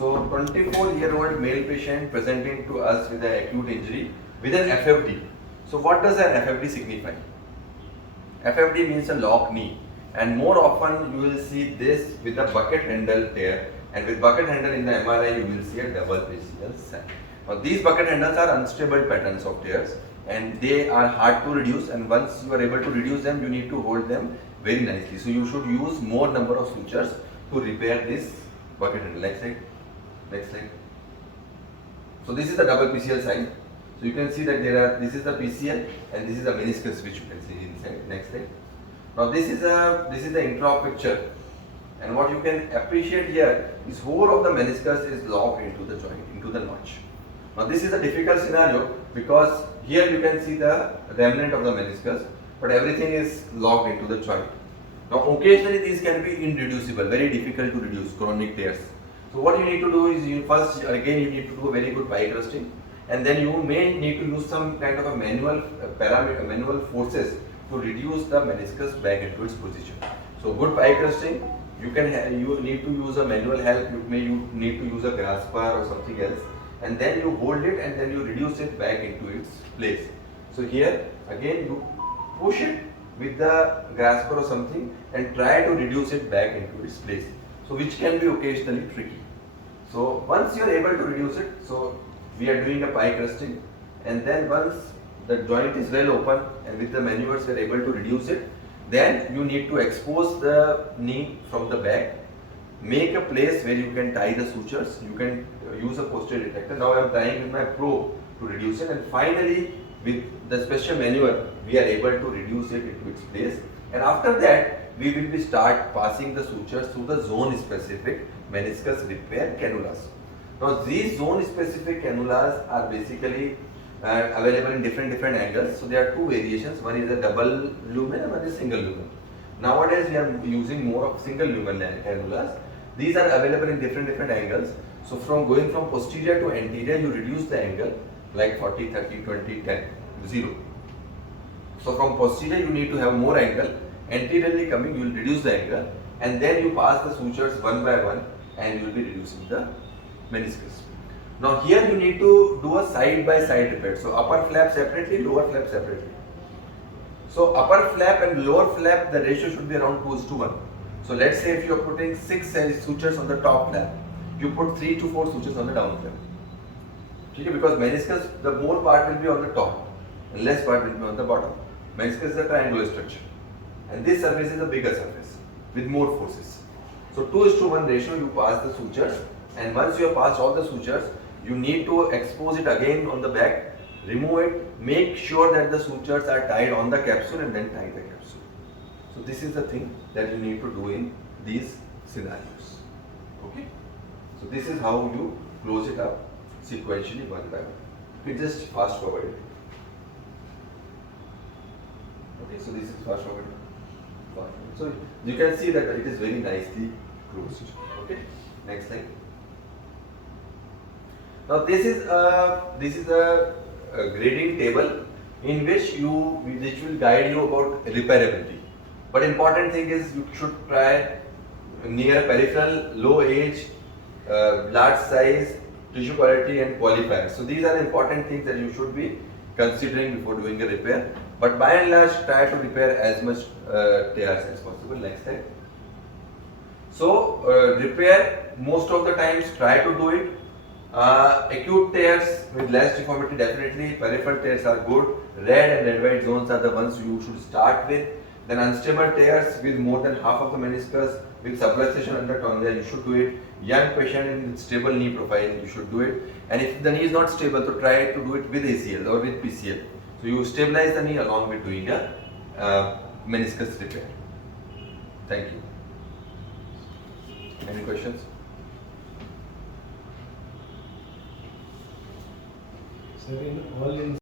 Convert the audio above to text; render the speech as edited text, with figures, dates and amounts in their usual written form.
So 24-year-old male patient presenting to us with an acute injury with an FFD. So what does an FFD signify? FFD means a lock knee, and more often you will see this with a bucket handle tear, and with bucket handle in the MRI you will see a double PCL sign. Now these bucket handles are unstable patterns of tears and they are hard to reduce, and once you are able to reduce them you need to hold them very nicely. So you should use more number of sutures to repair this bucket handle. Next slide. Next slide. So this is the double PCL sign. So you can see that this is the PCL and this is the meniscus which you can see inside. Next slide. Now this is the intra picture, and what you can appreciate here is whole of the meniscus is locked into the joint, into the notch. Now this is a difficult scenario because here you can see the remnant of the meniscus, but everything is locked into the joint. Now occasionally these can be irreducible, very difficult to reduce, chronic tears. So what you need to do is you need to do a very good pie crusting, and then you may need to use some kind of a manual forces to reduce the meniscus back into its position. So good pie crusting, you need to use a manual help, you need to use a grasper or something else, and then you hold it and then you reduce it back into its place. So here again you push it with the grasper or something and try to reduce it back into its place. So which can be occasionally tricky. So once you are able to reduce it, so we are doing a pie crusting, and then once the joint is well open and with the maneuvers we are able to reduce it, then you need to expose the knee from the back, make a place where you can tie the sutures, you can use a posterior detector. Now I am tying with my probe to reduce it, and finally with the special maneuver we are able to reduce it into its place, and after that we will start passing the sutures through the zone specific meniscus repair cannulas. Now these zone specific cannulas are basically available in different angles. So there are two variations, one is a double lumen and one is single lumen. Nowadays we are using more of single lumen cannulas. These are available in different angles. So going from posterior to anterior, you reduce the angle like 40, 30, 20, 10, 0. So from posterior you need to have more angle, anteriorly coming you will reduce the angle, and then you pass the sutures one by one and you will be reducing the meniscus. Now here you need to do a side by side repair. So upper flap separately, lower flap separately. So upper flap and lower flap, the ratio should be around 2:1. So let's say if you are putting 6 sutures on the top flap, you put 3 to 4 sutures on the down flap. Okay, because meniscus, the more part will be on the top and less part will be on the bottom. Meniscus is a triangular structure, and this surface is a bigger surface with more forces. So 2:1 ratio, you pass the sutures, and once you have passed all the sutures, you need to expose it again on the back, remove it, make sure that the sutures are tied on the capsule, and then tie the capsule. So this is the thing that you need to do in these scenarios. Okay? So this is how you close it up sequentially one by one. We just fast forward it. Okay, so this is fast forward. So you can see that it is very nicely closed. Okay, next slide. Now this is a grading table in which will guide you about repairability. But important thing is you should try near peripheral, low age, large size, tissue quality and qualifiers. So these are important things that you should be considering before doing a repair. But by and large, try to repair as much tears as possible. Next slide. So repair, most of the times try to do it. Acute tears with less deformity, definitely. Peripheral tears are good. Red and red white zones are the ones you should start with. Then unstable tears with more than half of the meniscus with subluxation under tongue, you should do it. Young patient in stable knee profile, you should do it. And if the knee is not stable, so try to do it with ACL or with PCL. So you stabilize the knee along with doing a meniscus repair. Thank you. Any questions? So in all in